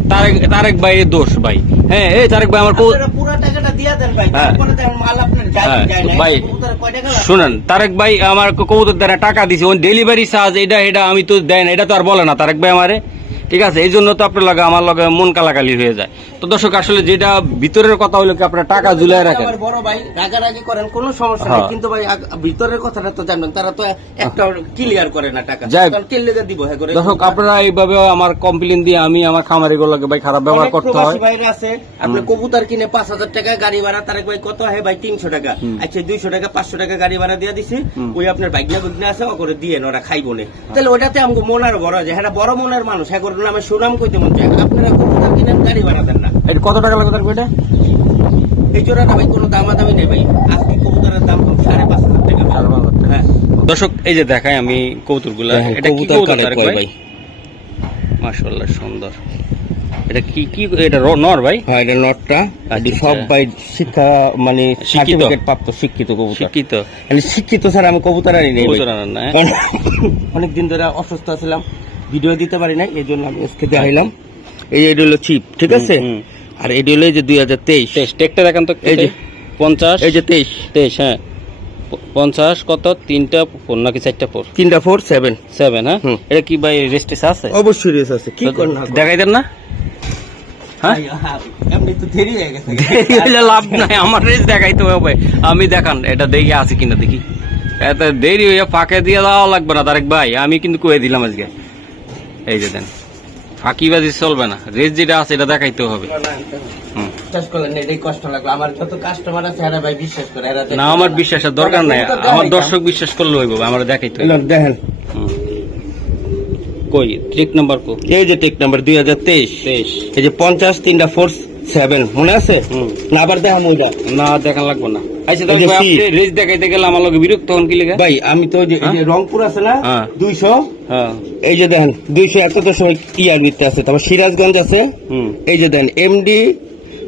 তারেক ভাইয়ের দোষ ভাই। হ্যাঁ এই তারেক ভাই আমার পুরো টাকাটা দিয়ে দেন ভাই, তারপরে দেন মাল আপনার যায় না ভাই। শুনেন তারেক ভাই আমার কবুতর দ্বারা টাকা দিছে, ওই ডেলিভারি চার্জ এটা আমি তো দেন, এটা তো আর বলে না তারেক ভাই আমারে, ঠিক আছে? এই জন্য তো আপনার লগে আমার লগে মন কালাকালি হয়ে যায়। তো দর্শক আসলে যেটা ভিতরের কথা হলো কি, আপনার টাকা ঝুলাই রাখেন, বড় ভাই রাগারাগি করেন কোনো সমস্যা নেই, কিন্তু ভাই ভিতরের কথাটা তো জানেন, তারা তো একটা ক্লিয়ার করে না টাকা, কেলে দিব। দর্শক আপনারা এইভাবে আমার কমপ্লেইন দিয়ে আমি আমার খামারিগুলোকে ভাই খারাপ ব্যবহার করতে হয়। বাইরে আছে আপনি কবুতর কিনে 5000 টাকা গাড়ি ভাড়া, তারেক ভাই কত হয় ভাই 300 টাকা, আচ্ছা 200 টাকা 500 টাকা গাড়ি ভাড়া দিয়ে দিছি, ওই আপনার বাইকনা আছে ওরে দিয়ে ওরা খাইবো না, তাহলে ওটাতে আমাকে মন আর বড় যায়, হ্যাঁ বড় মনের মানুষ, হ্যাঁ নামে সুনাম কইতে মন চায়। আপনারা কবুতর কিনেন গাড়ি ভাড়া দেন না, এটা কত টাকা লাগবে এটা? এই জোড়াটা ভাই কোনো দামাদামি নেই ভাই, আজকে কবুতরের দাম 5500 টাকা। হ্যাঁ দর্শক এই যে দেখাই আমি কবুতরগুলা, এটা কি কবুতর ভাই? মাশাআল্লাহ সুন্দর। এটা কি এটা নর ভাই? হ্যাঁ এটা নরটা, সব ভাই শিক্ষা মানে সার্টিফিকেট প্রাপ্ত শিক্ষিত কবুতর। শিক্ষিত স্যার আমি কবুতর আনি নাই, অনেকদিন ধরে অসুস্থ ছিলাম, ভিডিও দিতে পারি না, এই জন্য আমি আজকে দেখাইলাম। এই এটা হলো চিপ, ঠিক আছে? আর এটা হলো যে 2023 টেকটা দেখেন তো, এই যে 50, এই যে 23 হ্যাঁ 50 কত 3টা 4 নাকি 4টা 4? 3টা 4 7 হ্যাঁ। এটা কি ভাই রেস্টেস আছে? অবশ্যই রেস্ট আছে, কি করুন দেখাই দেন না? হ্যাঁ এমনি তো দেরি হয়ে গেছে, দেরি হইলে লাভ নাই, আমার রেস্ট দেখাইতে হবে। আমি দেখান এটা দেখি আছে কিনা, দেখি এত দেরি হইয়া ফাঁকে দিয়ে দেওয়া লাগবে না তারেক ভাই, আমি কিন্তু কয়ে দিলাম আজকে। এই যে দেন ফাঁকিবাজি চলবে না, রেস যেটা আছে এটা দেখাইতে হবে। না আমার বিশ্বাসের দরকার নাই, আমার দর্শক বিশ্বাস করলে হইব, আমার দেখাইতে হবে। দেখেন কই ট্রিক নাম্বার কো, এই যে ট্রিক নাম্বার 2023 এই যে 50 3টা 4 7 মনে আছে না? আবার দেখাম ওইটা না, দেখান লাগবে না। আচ্ছা তাহলে ভাই আপনি রেস দেখাইতে গেলে আমার লগে বিরক্ত হন কি লাগা ভাই? আমি তো যে রংপুর আছে না 200, হ্যাঁ এই যে দেখেন 200 এত সময় ইয়ার নিতে আছে, তারপর সিরাজগঞ্জ আছে, এই যে দেখেন এমডি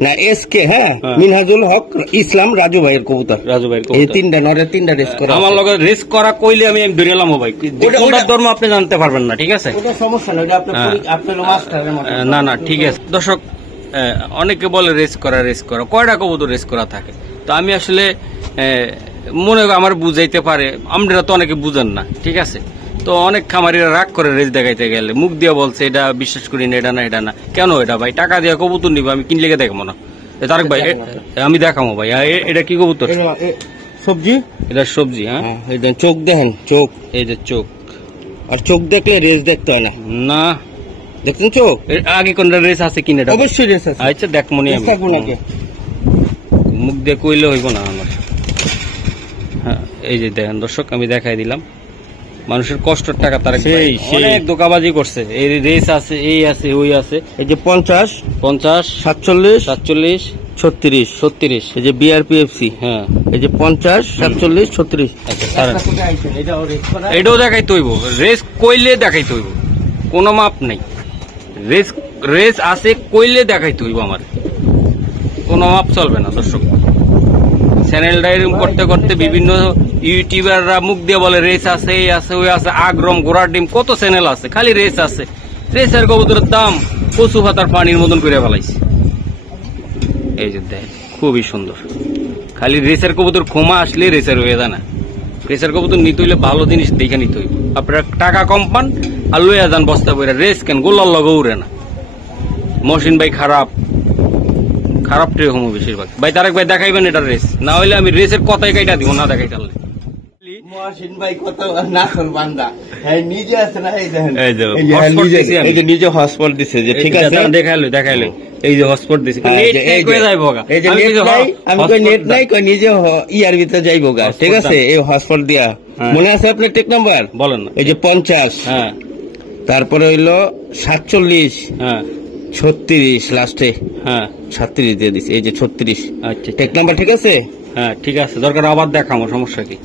না এসকে, হ্যাঁ মিনহাজুল হক ইসলাম রাজু ভাইয়ের কবুতর। রাজু ভাইয়ের এই তিনটা নরের তিনটা রেস করা আমার লগে রেস করা কইলে আমি ধরেলাম ভাই, কোনটা ধর্ম আপনি জানতে পারবেন না, ঠিক আছে? ওটা সমস্যা না, ওটা আপনার মাস্টারের মত। না না ঠিক আছে। দর্শক অনেকে বলে রেস করা, কয়টা কবুতর রেস করা থাকে? তো আমি আসলে মনে আমার বুঝাইতে পারে, আমরা তো অনেকে বুঝেন না, ঠিক আছে? তো অনেক খামারিরা রাগ করে রেস দেখাইতে গেলে, মুখ দিয়ে বলছে এটা বিশ্বাস করি না, এটা না। কেন এটা ভাই? টাকা দিয়ে কবুতর নিবো, আমি কিনলে দেখবো না? তারেক ভাই আমি দেখাবো ভাই, এটা কি কবুতর? সবজি, এটা সবজি। হ্যাঁ চোখ দেখেন, চোখ, এই যে চোখ। আর চোখ দেখলে রেস দেখতে হয় না। না দেখছেন চোখ? আগে কোনটা রেস আছে কিনা? অবশ্যই রেস আছে। আচ্ছা দেখ মনে মুখ দিয়ে কইলে হইব না আমার। হ্যাঁ এই যে দেখেন দর্শক, আমি দেখাই দিলাম। মানুষের কষ্টের টাকা তারা অনেক দোকাবাজি করছে। এই রেস আছে, এই আছে, ওই আছে। এই যে 50, 47, 47, 36, এই যে বিআরপিএফসি। হ্যাঁ এই যে 50, 47, 36। এটাও দেখাইতে হইব, রেস কইলে দেখাইতে হইব, কোনো মাপ নেই। রেস আছে কইলে দেখাইতে হইব, আমার কোনো মাপ চলবে না। দর্শক চ্যানেল ডাইরিং করতে করতে বিভিন্ন ইউটিউবাররা মুখ দিয়ে বলে রেস আছে, এই আছে, ওই আছে, আগ্রম, ঘোড়ার ডিম, কত চ্যানেল আছে, খালি রেস আছে। রেসের কবুতরের দাম কচু পাতার পানির মতন করে ফেলাইছে। এই যে দেখ খুবই সুন্দর, খালি রেসের কবুতর ক্ষমা আসলে রেসের হয়ে যায় না। রেসের কবুতর নিতে হইলে ভালো জিনিস দেখে নিতে হইব। আপনারা টাকা কম পান আর লইয়া যান বস্তা বইরা, রেস কেন গোলার লগে উড়ে না। মহসিন ভাই খারাপ ট্রে হমো বেশিরভাগ। ভাই তারেক ভাই দেখাইবেন এটা রেস, না হইলে আমি রেসের কথাই কাইটা দিব, না দেখাই তাহলে। মহসিন ভাই কত নাখল বান্দা, নিজে আছে না? এই যে নিজে হসপিটাল দিছে, যে ঠিক আছে দেখাইলো এই যে হসপিটাল দিছে, আমি কই নেট নাই, কই নিজে ইয়ার ভিতরে যাইবো গা, ঠিক আছে? এই হসপিটাল দিয়া মনে আছে আপনার টেক নাম্বার? বলেন না। এই যে 50, হ্যাঁ তারপরে হইলো 47, হ্যাঁ 36 লাস্টে, হ্যাঁ 36 দিয়ে দিছে। এই যে 36। আচ্ছা টেক নাম্বার ঠিক আছে? হ্যাঁ ঠিক আছে, দরকার আবার দেখাবো, সমস্যা কি?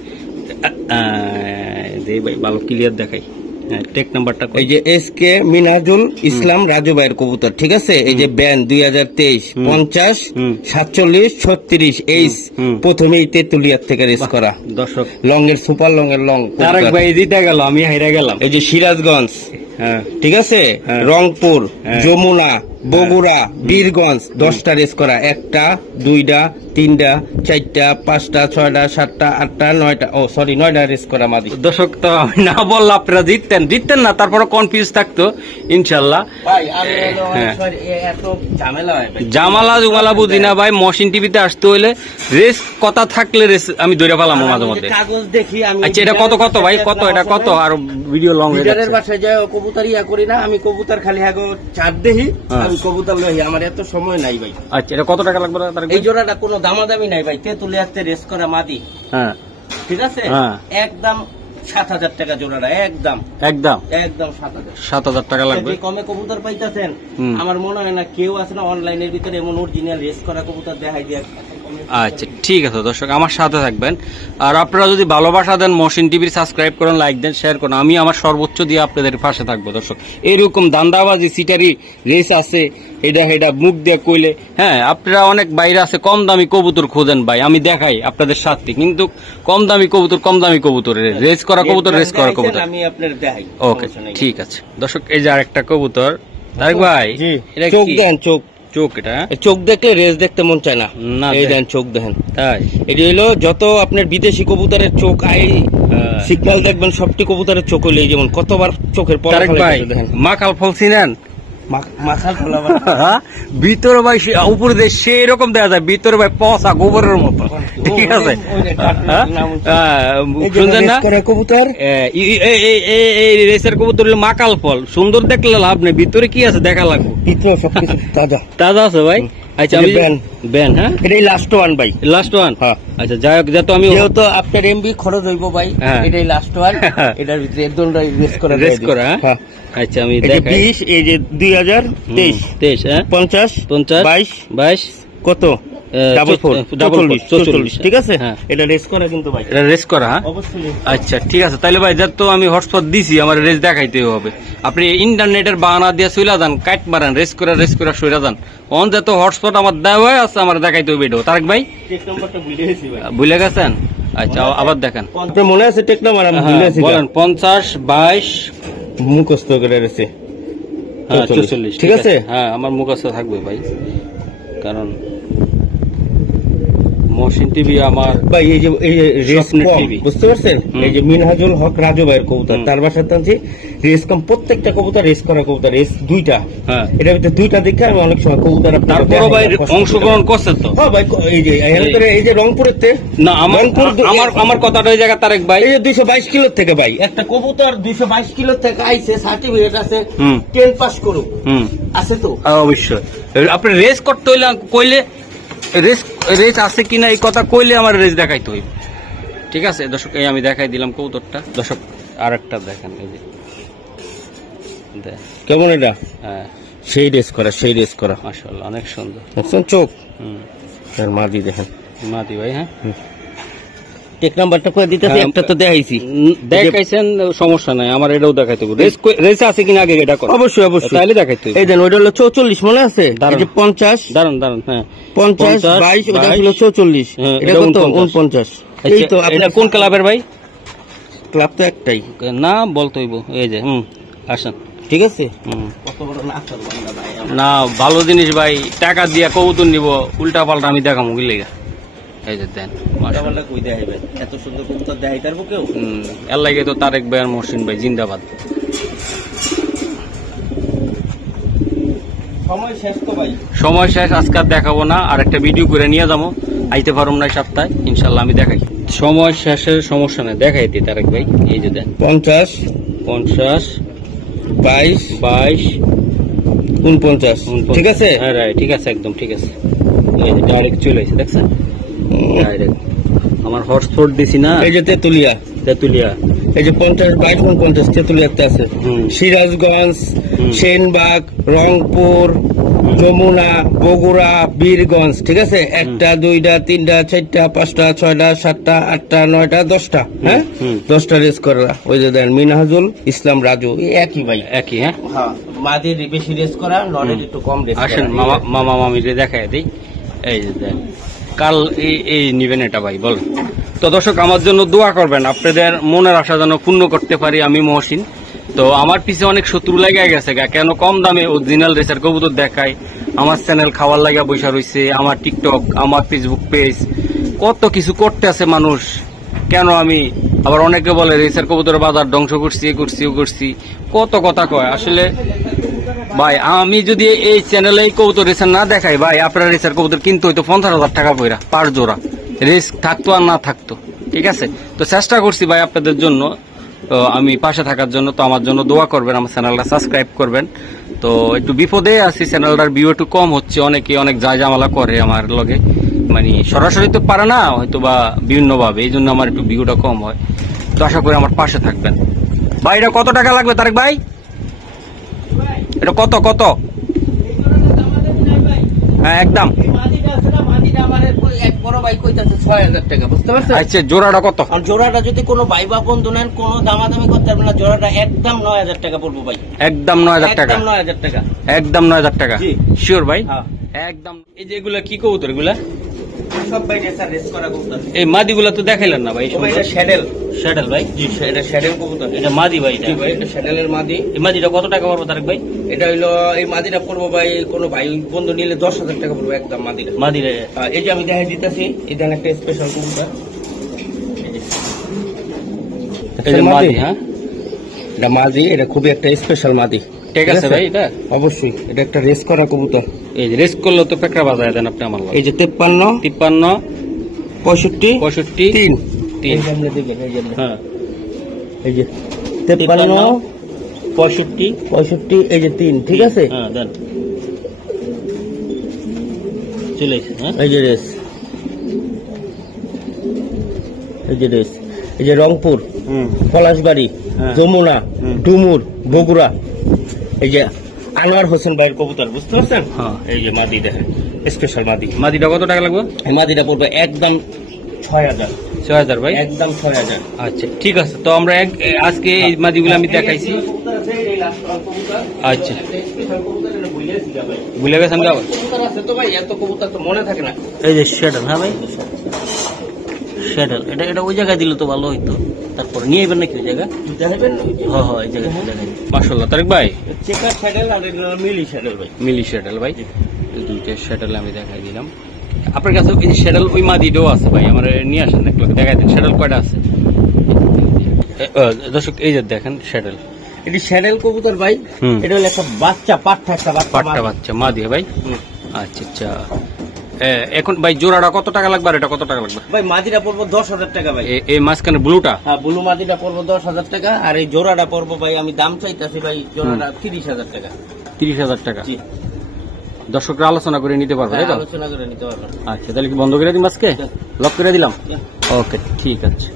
ভাই ভালো ক্লিয়ার দেখাই। টেক নাম্বারটা এই যে এসকে মিনহাজুল ইসলাম রাজু ভাইয়ের কবুতর, ঠিক আছে? এই যে ব্যান 2023, 50, 47, 36, এই প্রথমেই তেতুলিয়ার থেকে রেস করা। দর্শক লংয়ের সুপার লংয়ের লং তারেক ভাই জিতে গেল, আমি হাইরা গেলাম। এই যে সিরাজগঞ্জ, ঠিক আছে, রংপুর, যমুনা, বগুড়া, বীরগঞ্জ 10টা রেস করা। 1টা, 2টা, 3টা, 4টা, 5টা, 6টা, 7টা, 8টা, 9টা, ও সরি 9টা রেস করা মাদি। দর্শক তো আমি না বললে আপনারা জিততেন না, তারপরে কনফিউজ থাকতো ইনশাল্লাহ। জামালা জুমালা বুঝি না ভাই, মহসিন টিভিতে আসতে হইলে রেস কথা থাকলে রেস আমি ধরে পেলাম মাঝে মধ্যে। আচ্ছা এটা কত ভাই, কত এটা কত? আর ভিডিও লং বাসায় যায় কবুতর ইয়া করি না আমি, কবুতর খালি হাগো চার দেহি, আমি কবুতর লই, আমার এত সময় নাই ভাই। আচ্ছা এটা কত টাকা লাগবে? এই জোড়াটা কোনো দামাদামি নাই ভাই, তেতুলিয়াতে রেস করা মাদি। হ্যাঁ ঠিক আছে, একদম 7,000 টাকা জোড়াটা, একদম 7,000 টাকা লাগবে। কমে কবুতর পাইতেছেন আমার মনে হয় না কেউ আছে না অনলাইনের ভিতরে এমন অরিজিনাল রেস করা কবুতর দেখাই দিয়ে। আচ্ছা ঠিক আছে দর্শক, আমার সাথে থাকবেন। আর আপনারা যদি ভালোবাসা দেন, মহসিন টিভির সাবস্ক্রাইব করেন, লাইক দেন, শেয়ার করেন, আমি আমার সর্বোচ্চ দিয়ে আপনাদের পাশে থাকবো। দর্শক এইরকম দান্দাবাজি সিটারি রেস আছে, এটা মুখ দিয়ে কইলে, হ্যাঁ আপনারা অনেক বাইরে আছে কম দামি কবুতর খোঁজেন ভাই, আমি দেখাই আপনাদের সাথে, কিন্তু কম দামি কবুতর রেস করা কবুতর, আমি আপনার দেখাই। ওকে ঠিক আছে দর্শক, এই যে আরেকটা কবুতর। তারেক ভাই চোখ দেন, চোখ, এটা চোখ দেখলে রেস দেখতে মন চায় না। এই দেন চোখ দেখেন, তাই এটি হলো যত আপনার বিদেশি কবুতরের চোখ সিগন্যাল দেখবেন, সবটি কবুতরের চোখ হইলে যেমন কতবার চোখের পর। দেখেন মাকাল ফল চিনেন? ভিতরে ভাই উপরে দিয়ে সেরকম দেখা যায়, ভিতরে ভাই পচা গোবরের মতো, ঠিক আছে? শুনছেন না কবুতর? এই রেসের কবুতর হলো মাকাল ফল, সুন্দর দেখলে লাভ নেই, ভিতরে কি আছে দেখা লাগবে। ভিতরে সবকিছু তাজা আছে ভাই। আচ্ছা আমি ব্যান, হ্যাঁ এটাই লাস্ট ওয়ান ভাই, লাস্ট ওয়ান। আচ্ছা যাই হোক, যেহেতু আমি যেহেতু আপনার এমবি খরচ হইব ভাই, এটাই লাস্ট ওয়ান, এটার ভিতরে একদম রেস করা। আচ্ছা আমি দেখাই, এই যে 2023, 50, 22, কত ডাবল 44 ঠিক আছে। এটা রেস করা কিন্তু ভাই, এটা রেস করা অবশ্যই। আচ্ছা ঠিক আছে, তাইলে ভাই যা তো আমি হটস্পট দিছি, আমার রেস দেখাইতে হবে। আপনি ইন্টারনেটের বাহানা দিয়ে চইলা যান, কাট মারেন, রেস করা সইরা যান। অন যত হটস্পট আমার দেওয়া আছে, আমার দেখাইতে হবে। এটা তারেক ভাই টেক নাম্বারটা ভুলে গেছেন? আচ্ছা আবার দেখেন, আপনার মনে আছে টেক নাম্বার? আমি ভুলেছি, বলেন। 50 22 মুখস্থ করে রেছে 44 ঠিক আছে। হ্যাঁ আমার মুখস্থ থাকবে ভাই, কারণ মহসিন টিভি আমার ভাই। এই যে রেস টিভি বুঝতে পারছেন, এই যে মিনহাজুল হক রাজু ভাইয়ের কবুতর, তার বাসাতে আনছি রেস কম। প্রত্যেকটা কবুতর রেস করা কবুতর, রেস দুইটা। এটার ভিতরে দুইটা দেখে আমি অনেক সময় কবুতর আপনার বড় ভাই অংশগ্রহণ করছে তো। হ্যাঁ ভাই, এই যে রংপুরের না আমার কথাটা ওই জায়গা তারেক ভাই, এই যে 222 কিলো থেকে ভাই একটা কবুতর 222 কিলো থেকে আইছে, সার্টিফিকেট আছে, 10 পাস করুক আছে তো অবশ্যই। আপনি রেস করতে হইলে কইলে রেস আছে কিনা এই কথা কইলে আমার রেস দেখাইতে হইব, ঠিক আছে দর্শক। এই আমি দেখাই দিলাম কবুতরটা দর্শক। আর একটা দেখেন, এই যে কেমন এটা? হ্যাঁ সেই রেস করা মাশাআল্লাহ, অনেক সুন্দর। দেখছেন চোখ? মাদি দেখেন, মাদি ভাই। হ্যাঁ টেক নাম্বারটা করে দিতেছি, একটা তো দেখাইছেন, সমস্যা নাই, আমার এটাও দেখাইতে হবে। রেস আছে কিনা আগে এটা করো, অবশ্যই তাহলে দেখাইতে হবে। এই দেন ওইটা হলো 44 মনে আছে? এই যে 50 দাঁড়ান হ্যাঁ 50 22 ওটা ছিল 44, এটা কত 49। এই তো এটা কোন ক্লাবের ভাই? ক্লাব তো একটাই না বলতে হইব। এই যে আসেন, ঠিক আছে। কত বড় না ভালো জিনিস ভাই, টাকা দিয়া কবুতর নিব, উল্টা পাল্টা আমি দেখাবো কি লেগা। এই যে দেন এত সুন্দর কবুতর দেখাই পারবো কেউ? এর লাগে তো তারেক ভাই আর মহসিন ভাই জিন্দাবাদ। সময় শেষ, আজকে দেখাবো না, আর একটা ভিডিও করে নিয়ে যাবো। আইতে পারুম না সপ্তাহে, ইনশাল্লাহ আমি দেখাই। সময় শেষের সমস্যা নেই, দেখাই দিই তারেক ভাই। এই যে দেন 50 22 49 ঠিক আছে। হ্যাঁ রাইট, ঠিক আছে, একদম ঠিক আছে। এই যে ডাইরেক্ট চলে আসছে, দেখছেন ডাইরেক্ট। আমার হটস্পট দিছি না, এই যে তেতুলিয়া এই যে 50 22 49 তেতুলিয়াতে আছে। সিরাজগঞ্জ, সেনবাগ, রংপুর, যমুনা, বগুড়া, বীরগঞ্জ, ঠিক আছে। 1টা 2টা 3টা 4টা 5টা 6টা 7টা 8টা 9টা 10টা। হ্যাঁ 10টা রেস করা। ওই যে দেন মিনহাজুল ইসলাম রাজু, একই ভাই, একই। হ্যাঁ মাদির বেশি রেস করা, নরের একটু কম রেস। আসেন মামা মামিরে দেখাই দিই। এই যে দেন কাল এই নিবেন এটা ভাই, বল। তো দর্শক আমার জন্য দোয়া করবেন, আপনাদের মনের আশা যেন পূর্ণ করতে পারি আমি মহসিন। তো আমার পিছে অনেক শত্রু লেগে গেছে, কেন কম দামে অরিজিনাল রেসার কবুতর দেখায়। আমার চ্যানেল খাওয়ার লাগা বৈশা রয়েছে, আমার টিকটক, আমার ফেসবুক পেজ, কত কিছু করতে আছে মানুষ। কেন আমি আবার অনেকে বলে রেসার কবুতরের বাজার ধ্বংস করছি, ও করছি, কত কথা কয়। আসলে ভাই আমি যদি এই চ্যানেলে কবুতর রেসার না দেখাই ভাই, আপনার রেসার কবুতর কিনতে হইতো 50,000 টাকা পয়রা 5 জোড়া, রেস থাকতো আর না থাকতো, ঠিক আছে। তো চেষ্টা করছি ভাই আপনাদের জন্য, তো আমি পাশে থাকার জন্য। তো আমার জন্য দোয়া করবেন, আমার চ্যানেলটা সাবস্ক্রাইব করবেন। তো একটু বিপদে আছি, চ্যানেলটার ভিউ একটু কম হচ্ছে, অনেকে অনেক জায়জামালা করে আমার লগে, মানে সরাসরি তো পারে না হয়তো বা বিভিন্ন ভাবে, এই জন্য আমার একটু ভিউটা কম হয়। তো আশা করি আমার পাশে থাকবেন ভাই। এটা কত টাকা লাগবে তারেক ভাই? এটা কত? হ্যাঁ একদম আচ্ছা, জোড়াটা কত? জোড়াটা যদি কোনো ভাই বা বন্ধু নেন, কোনো দামাদামি করতে পারবে না, জোড়াটা একদম 9,000 টাকা পড়বো ভাই। একদম 9,000 টাকা? একদম 9,000 টাকা শিওর ভাই? একদম। এই যে এগুলা কি কবুতর? এগুলা সব ভাই রেস করা কবুতর। এই মাদিগুলা তো দেখাইলেন না ভাই? এটা শ্যাডেল ভাই। জি এটা শ্যাডেল কবুতর, এটা মাদি ভাই। এটা শ্যাডেলের মাদি। এই মাদিটা কত টাকা পড়বো তারেক ভাই? এটা হইলো এই মাদিটা পড়বো ভাই, কোনো ভাই বন্ধু নিলে 10,000 টাকা পড়বো একদম মাদিরা। এই যে আমি দেখাই দিতেছি, এটা একটা স্পেশাল কবুতর। মাদি, হ্যাঁ এটা মাদি, এটা খুবই একটা স্পেশাল মাদি, ঠিক আছে ভাই। এটা অবশ্যই এটা একটা রেস করা কবুতর। এই যে রেস করলে তো পেকড়া বাজায় দেন আপনি আমার। এই যে 53 65 3 আমরা দেখবেন। এই যে হ্যাঁ এই যে 53 65 এই যে 3, ঠিক আছে। হ্যাঁ দেন চলে আসে। হ্যাঁ এই যে রেস, এই যে রংপুর, পলাশবাড়ি, যমুনা, ডুমুর, বগুড়া। এই যে আনোয়ার হোসেন ভাইয়ের কবুতর, বুঝতে পারছেন? এই যে মাদি দেখেন, স্পেশাল মাদি। মাদিটা কত টাকা লাগবে? মাদিটা পড়বে একদম 6000। 6000 ভাই, একদম 6000। আচ্ছা ঠিক আছে, তো আমরা আজকে এই মাদিগুলো আমি দেখাইছি। আচ্ছা বুঝলে গেছেন গাও তো ভাই, এত কবুতর তো মনে থাকে না। এই যে শ্যাডেল, হ্যাঁ ভাই শ্যাডেল, এটা ওই জায়গায় দিলে তো ভালো হইতো। তারপরে নিয়ে যাবেন নাকি ওই জায়গায়? দেখাবেন? হ্যাঁ হ্যাঁ, এই জায়গায় দেখাই। মাশাআল্লাহ তারেক ভাই, চেকার শ্যাডেল আর মিলি শ্যাডেল ভাই। মিলি শ্যাডেল ভাই, দুইটা শ্যাডেল আমি দেখাই দিলাম। আপনার কাছে ওই শ্যাডেল ওই মাদিটাও আছে ভাই, আমার নিয়ে আসেন এক লোক দেখাই দেন। শ্যাডেল কয়টা আছে দর্শক? এই যে দেখেন শ্যাডেল, এটি শ্যাডেল কবুতর ভাই। এটা হলো একটা বাচ্চা পাঠা, একটা বাচ্চা মাদি ভাই। আচ্ছা আচ্ছা, এখন ভাই জোড়াটা কত টাকা লাগবে আর এটা কত টাকা লাগবে? ভাই মাদিটা পড়বো 10,000 টাকা ভাই। এই মাঝখানে ব্লুটা? হ্যাঁ, ব্লু মাদিটা পড়বো 10,000 টাকা। আর এই জোড়াটা পড়বো ভাই, আমি দাম চাইতেছি ভাই জোড়াটা 30,000 টাকা। 30,000 টাকা। দর্শকরা আলোচনা করে নিতে পারবে, আলোচনা করে নিতে পারবেন। আচ্ছা তাহলে কি বন্ধ করে দিই আজকে? লক করে দিলাম। ওকে ঠিক আছে।